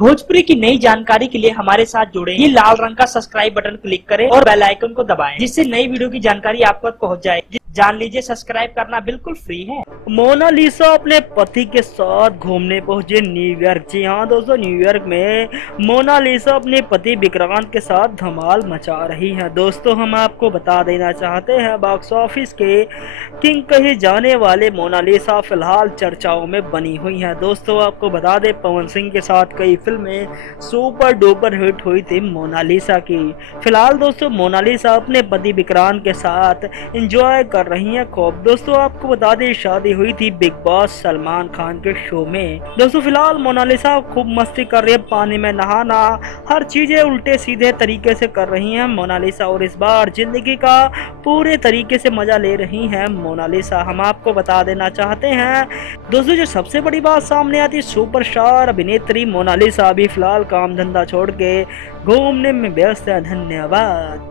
भोजपुरी की नई जानकारी के लिए हमारे साथ जुड़े। ये लाल रंग का सब्सक्राइब बटन क्लिक करें और बेल आइकन को दबाएं, जिससे नई वीडियो की जानकारी आप तक पहुंच जाए। जान लीजिए, सब्सक्राइब करना बिल्कुल फ्री है। मोनालिसा अपने पति के साथ घूमने पहुंचे न्यूयॉर्क। जी हाँ दोस्तों, न्यूयॉर्क में मोनालिसा अपने पति विक्रांत के साथ धमाल मचा रही है। दोस्तों, हम आपको बता देना चाहते हैं, बॉक्स ऑफिस के किंग कहे जाने वाले मोनालिसा फिलहाल चर्चाओं में बनी हुई है। दोस्तों, आपको बता दें, पवन सिंह के साथ कई फिल्में सुपर डुपर हिट हुई थी मोनालिसा की। फिलहाल दोस्तों, मोनालिसा अपने पति विक्रांत के साथ एंजॉय कर रही हैं खूब। दोस्तों, आपको बता दें, शादी हुई थी बिग बॉस सलमान खान के शो में। दोस्तों, फिलहाल मोनालिसा खूब मस्ती कर रही है, पानी में नहाना, हर चीजें उल्टे सीधे तरीके से कर रही हैं मोनालिसा, और इस बार जिंदगी का पूरे तरीके से मजा ले रही हैं मोनालिसा। हम आपको बता देना चाहते हैं दोस्तों, जो सबसे बड़ी बात सामने आती, सुपरस्टार अभिनेत्री मोनालिसा अभी फिलहाल काम धंधा छोड़ के घूमने में व्यस्त है। धन्यवाद।